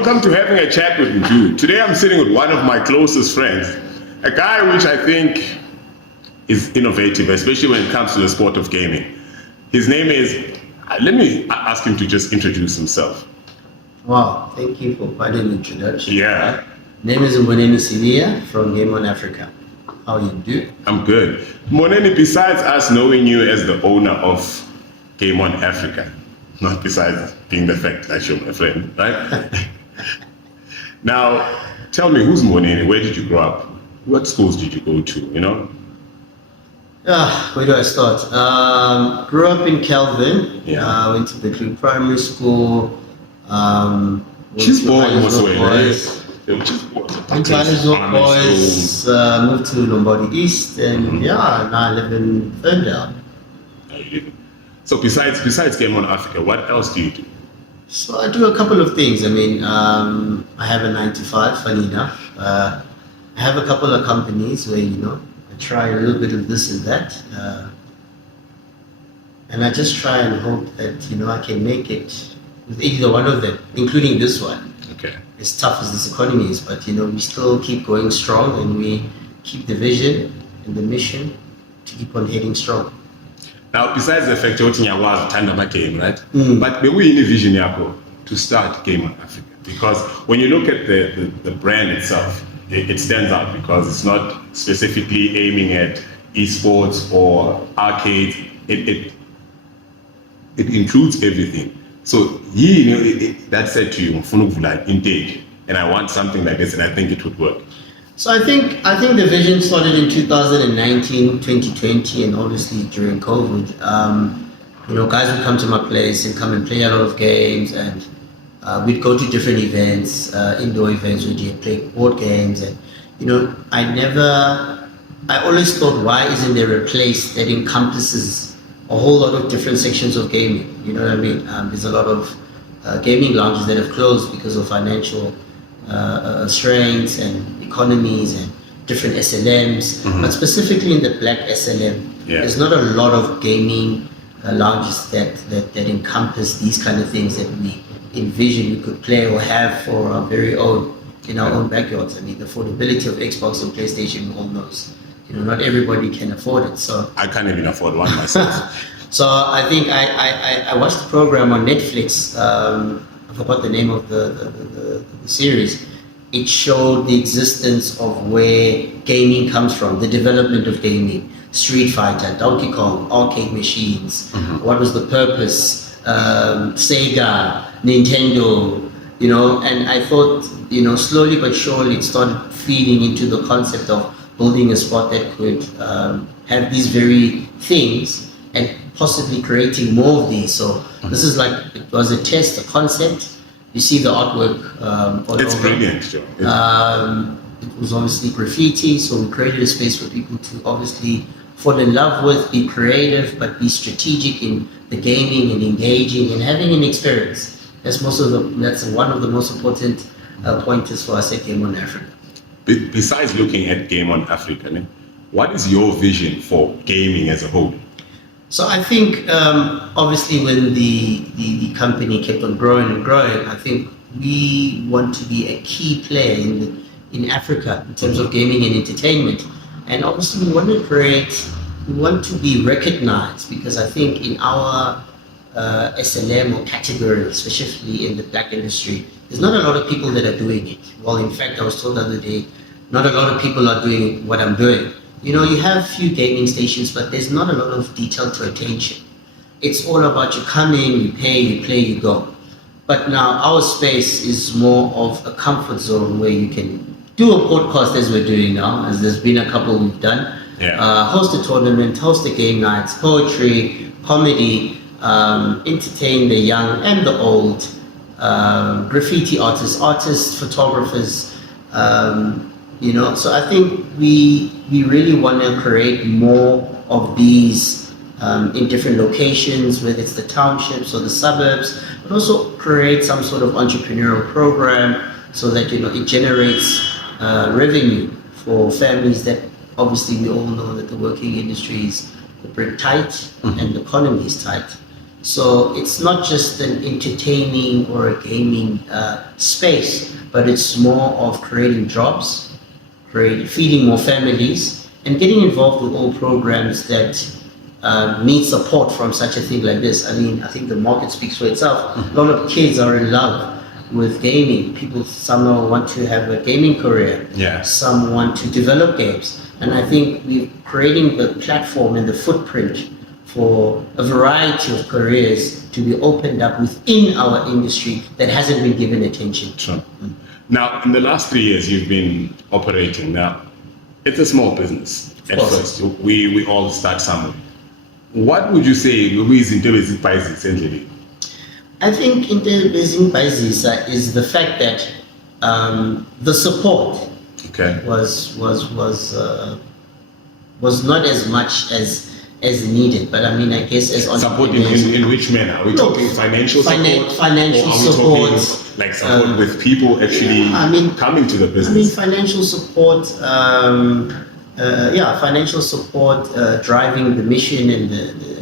Welcome to having a chat with you. Today I'm sitting with one of my closest friends, a guy which I think is innovative, especially when it comes to the sport of gaming. His name is, let me ask him to just introduce himself. Wow, thank you for quite an introduction. Yeah. Name is Mboneni Sibiya from GameOn Africa. How you do? I'm good. Mboneni, besides us knowing you as the owner of GameOn Africa, not besides being the fact that you're my friend, right? Now, tell me, who's Mboneni? Where did you grow up? What schools did you go to, you know? Where do I start? Grew up in Kelvin. Yeah. Went to the Primary School. She's born most way, right? Went to Alice Boys, moved to Lombardy East, and now I live in Ferndale. So besides GameOn Africa, what else do you do? So I do a couple of things. I mean, I have a 9 to 5, funny enough. I have a couple of companies where, I try a little bit of this and that. And I just try and hope that, I can make it with either one of them, including this one. Okay. As tough as this economy is, but, we still keep going strong and we keep the vision and the mission to keep on heading strong. Now, besides the fact that you was a game, right? But we in the vision to start GameOn Africa, because when you look at the brand itself, it stands out because it's not specifically aiming at esports or arcade. It includes everything. So that said to you, intake, and I want something like this, and I think it would work. So I think the vision started in 2019, 2020, and obviously during COVID. Guys would come to my place and come and play a lot of games, and we'd go to different events, indoor events where you'd play board games, and I always thought, why isn't there a place that encompasses a whole lot of different sections of gaming? You know what I mean? There's a lot of gaming lounges that have closed because of financial strains and economies and different SLMs, but specifically in the black SLM, there's not a lot of gaming lounges that encompass these kind of things that we envision we could play or have for our very own, in our own backyards. I mean, the affordability of Xbox and PlayStation, all knows. Not everybody can afford it. So I can't even afford one myself. So I think I watched the program on Netflix. I forgot the name of the series. It showed the existence of where gaming comes from, the development of gaming, Street Fighter, Donkey Kong, arcade machines, what was the purpose, Sega, Nintendo, and I thought, slowly but surely it started feeding into the concept of building a spot that could have these very things and possibly creating more of these. So this is like, it was a test, a concept. You see the artwork all It's over. brilliant, Joe. It was obviously graffiti, so we created a space for people to obviously fall in love with, be creative, but be strategic in the gaming and engaging and having an experience. That's one of the most important pointers for us at GameOn Africa. Besides looking at GameOn Africa, what is your vision for gaming as a whole? So I think, obviously, when the company kept on growing and growing, I think we want to be a key player in Africa in terms of gaming and entertainment. And obviously, we want to be recognized, because I think in our SLM or category, especially in the black industry, there's not a lot of people that are doing it. Well, in fact, I was told the other day, Not a lot of people are doing what I'm doing. You know, you have few gaming stations, but there's not a lot of detail to attention. It's all about you come in, you pay, you play, you go. But now our space is more of a comfort zone where you can do a podcast as we're doing now, as there's been a couple we've done. Host a tournament, host a game nights, poetry, comedy, entertain the young and the old, graffiti artists, photographers, you know. So I think we really want to create more of these in different locations, whether it's the townships or the suburbs, but also create some sort of entrepreneurial program so that, you know, it generates revenue for families that obviously we all know that the working industry is pretty tight and the economy is tight. So it's not just an entertaining or a gaming space, but it's more of creating jobs, feeding more families, and getting involved with all programs that need support from such a thing like this. I mean, I think the market speaks for itself. A lot of kids are in love with gaming. Some want to have a gaming career. Some want to develop games. And I think we're creating the platform and the footprint for a variety of careers to be opened up within our industry that hasn't been given attention. Sure. Now, in the last 3 years you've been operating. Now, it's a small business at first. We all start somewhere. What would you say essentially? I think is the fact that the support was not as much as needed. But I mean, I guess as support in which manner? Are we talking financial support? Financial support, like support with people actually coming to the business. I mean, financial support. Financial support, driving the mission and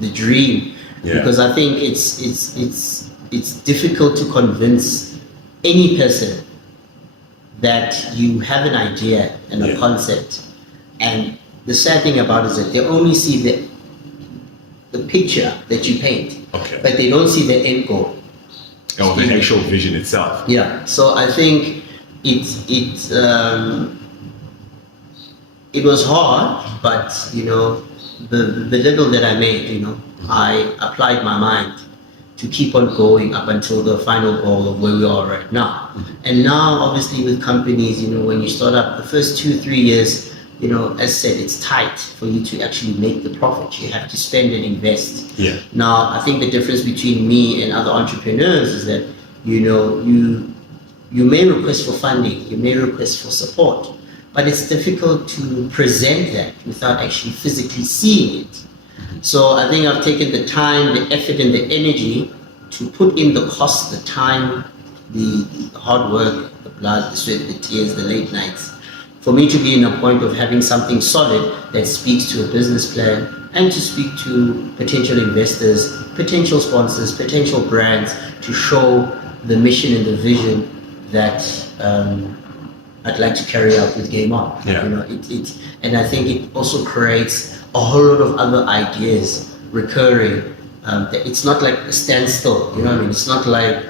the dream. Because I think it's difficult to convince any person that you have an idea and a concept, and the sad thing about it is that they only see the picture that you paint, but they don't see the end goal. Or the actual vision itself. So I think it was hard, but you know, the little that I made, you know, I applied my mind to keep on going up until the final goal of where we are right now. And now, obviously, with companies, you know, when you start up the first 2-3 years, you know, as said, it's tight for you to actually make the profit. You have to spend and invest. Now, I think the difference between me and other entrepreneurs is that, you know, you may request for funding, you may request for support, but it's difficult to present that without actually physically seeing it. So I think I've taken the time, the effort, and the energy to put in the cost, the time, the hard work, the blood, the sweat, the tears, the late nights, for me to be in a point of having something solid that speaks to a business plan and to speak to potential investors, potential sponsors, potential brands, to show the mission and the vision that I'd like to carry out with GameOn. You know, and I think it also creates a whole lot of other ideas recurring. That it's not like a standstill. You know what I mean? It's not like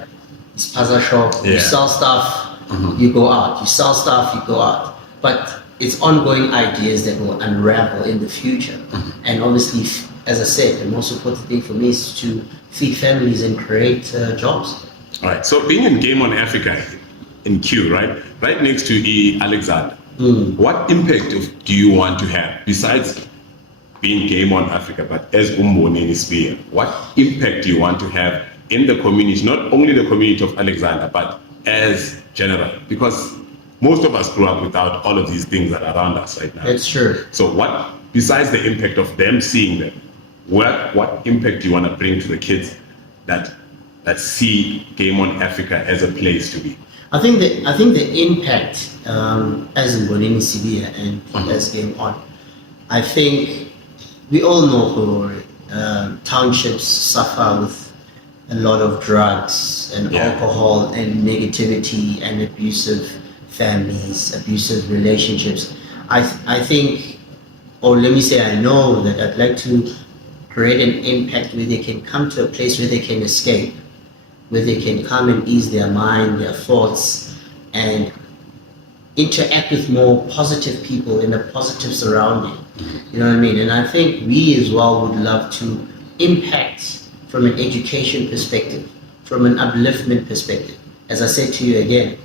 it's puzzle shop. You sell stuff, you go out. You sell stuff, you go out. But it's ongoing ideas that will unravel in the future. And obviously, as I said, the most important thing for me is to feed families and create jobs. All right. So being in GameOn Africa, in Q, right next to Alexander, what impact do you want to have besides being GameOn Africa, but as Mboneni Sibiya? What impact do you want to have in the community, not only the community of Alexander, but as general? Because most of us grew up without all of these things that are around us right now. That's true. So what, besides the impact of them seeing them, what impact do you want to bring to the kids that see GameOn Africa as a place to be? I think the impact as Mboneni Sibiya and as GameOn, I think we all know townships suffer with a lot of drugs and alcohol and negativity and abusive families, abusive relationships. I think, or let me say, I know that I'd like to create an impact where they can come to a place where they can escape, where they can come and ease their mind, their thoughts, and interact with more positive people in a positive surrounding. You know what I mean? And I think we as well would love to impact from an education perspective, from an upliftment perspective. As I said to you again,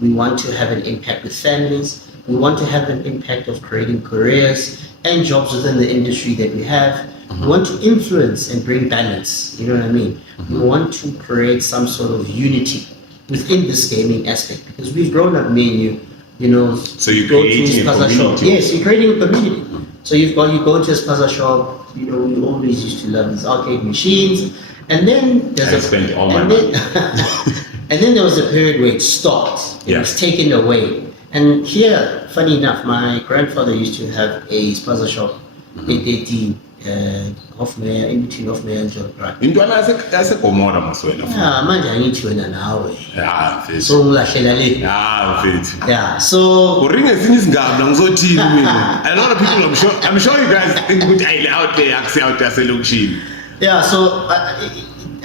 we want to have an impact with families. We want to have an impact of creating careers and jobs within the industry that we have. We want to influence and bring balance. You know what I mean? We want to create some sort of unity within this gaming aspect, because we've grown up, me and you know. So you're go to creating a spaza shop. community. Yes, you're creating a community. So you go to a spaza shop. You know, we always used to love these arcade machines, and then I spent all my and money. then, and then there was a period where it stopped. It Yeah. was taken away. And here, funny enough, my grandfather used to have a spaza shop in Hofmeyer, in between Hofmeyer and John Grant. Intwana yaseGomora maswena. Yeah, manje angithi wena nawe. Yeah, mfethu. So ngilahlela le. Yeah, mfethu. Yeah, so Uringa ezinye izingaba ngizothini mina. A lot of people I'm sure you guys think ukuthi ayile out there akusi out there selokishini. yeah, so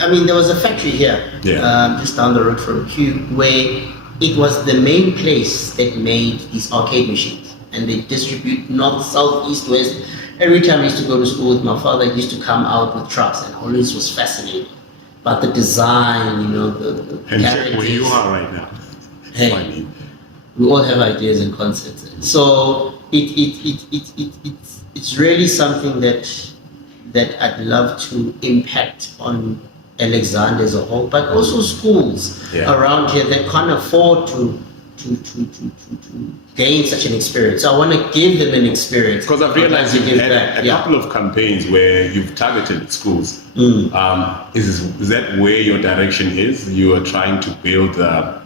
I mean, there was a factory here, Yeah. just down the road from Cube, where it was the main place that made these arcade machines, and they distribute north, south, east, west. Every time I used to go to school with my father, he used to come out with trucks, and always was fascinated about the design, you know, the And check characters. where you are right now. Hey. Funny. We all have ideas and concepts. So it's really something that I'd love to impact on Alexander as a whole, but also schools Yeah. around here that can't afford to gain such an experience. So I want to give them an experience. Because I've realized to you've give had back. a Yeah. couple of campaigns where you've targeted schools. Mm. Is that where your direction is? You are trying to build a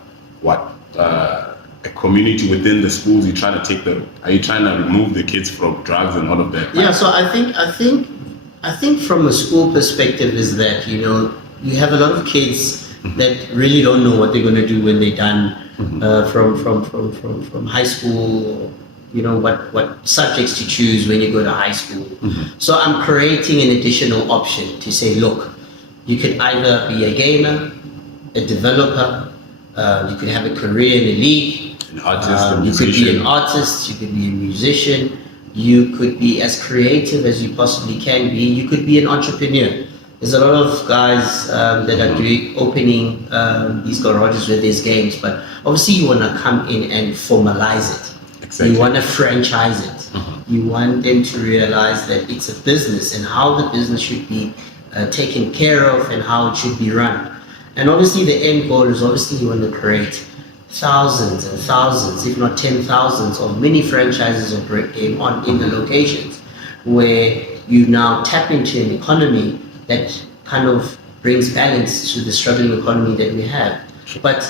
community within the schools. You're trying to are you trying to remove the kids from drugs and all of that? Yeah, so I think from a school perspective is that, you know, you have a lot of kids that really don't know what they're going to do when they're done from high school, or, you know, what subjects to choose when you go to high school. So I'm creating an additional option to say, look, you could either be a gamer, a developer, you could have a career in a league, An artist, a you could be musician. an artist, you could be a musician, you could be as creative as you possibly can be, you could be an entrepreneur. There's a lot of guys that are opening these garages with these games, but obviously you want to come in and formalize it. Exactly. You want to franchise it. You want them to realize that it's a business and how the business should be taken care of and how it should be run. And obviously the end goal is obviously you want to create thousands and thousands, if not 10,000s of mini franchises of GameOn in the locations where you now tap into an economy that kind of brings balance to the struggling economy that we have. But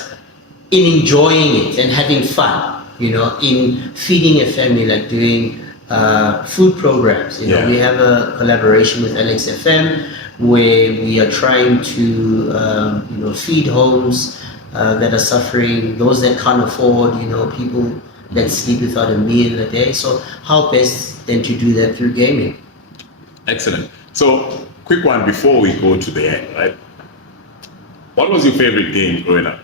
in enjoying it and having fun, you know, in feeding a family, like doing food programs. You know, Yeah. we have a collaboration with LXFM where we are trying to, you know, feed homes that are suffering, those that can't afford, you know, people that sleep without a meal a day. So how best than to do that through gaming? Excellent. So, quick one before we go to the end, right? What was your favorite game growing up?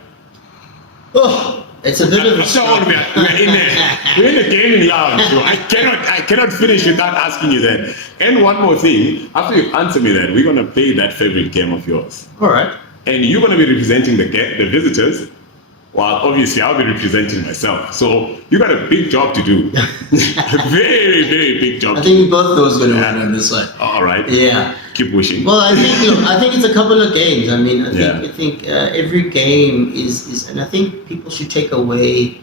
Oh, it's a bit of a After all, we're in the gaming lounge. So I cannot finish without asking you that. And one more thing, after you answer me that, we're gonna play that favorite game of yours, All right. and you're gonna be representing the visitors. While obviously I'll be representing myself. So you got a big job to do. A very, very big job. I think we both those going to win on this one. All right. Yeah. Keep wishing. Well, I think it's a couple of games. I mean, Yeah. I think every game is, and I think people should take away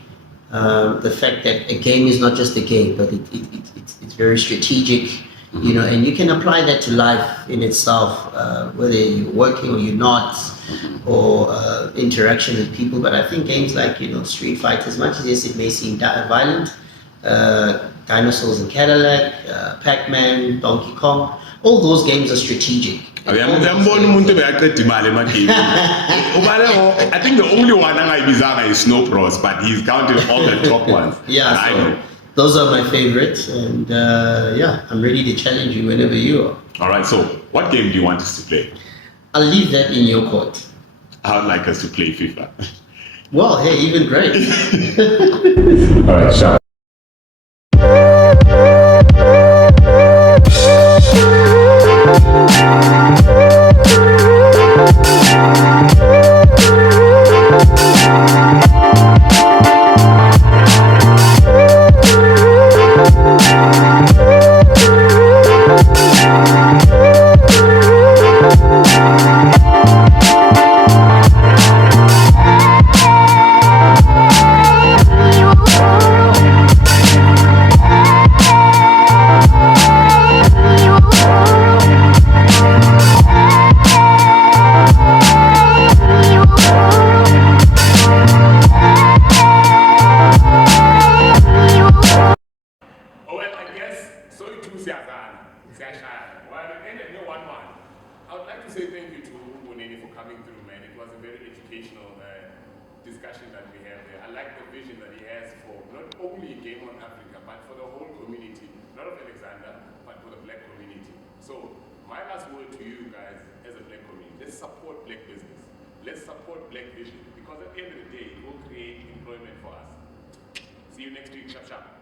the fact that a game is not just a game, but it's very strategic, you know, and you can apply that to life in itself, whether you're working or you're not, or interaction with people. But I think games like, you know, Street Fighter, as much as yes, it may seem violent, Dinosaurs in Cadillac, Pac-Man, Donkey Kong, all those games are strategic. Uyambona umuntu obeyaqeda imali emagame. I think the only one angayibizanga is Snow Bros, but he's counting all the top ones. Yeah, And I so know. those are my favorites, and yeah, I'm ready to challenge you whenever you are. All right, so what game do you want us to play? I'll leave that in your court. I would like us to play FIFA. Well, hey, even great. All right, sure. Well, and then one man. I would like to say thank you to Mboneni for coming through, man. It was a very educational discussion that we have there. I like the vision that he has for not only GameOn Africa, but for the whole community, not of Alexander, but for the black community. So, my last word to you guys as a black community, let's support black business. Let's support black vision, because at the end of the day, it will create employment for us. See you next week. Sharp, sharp.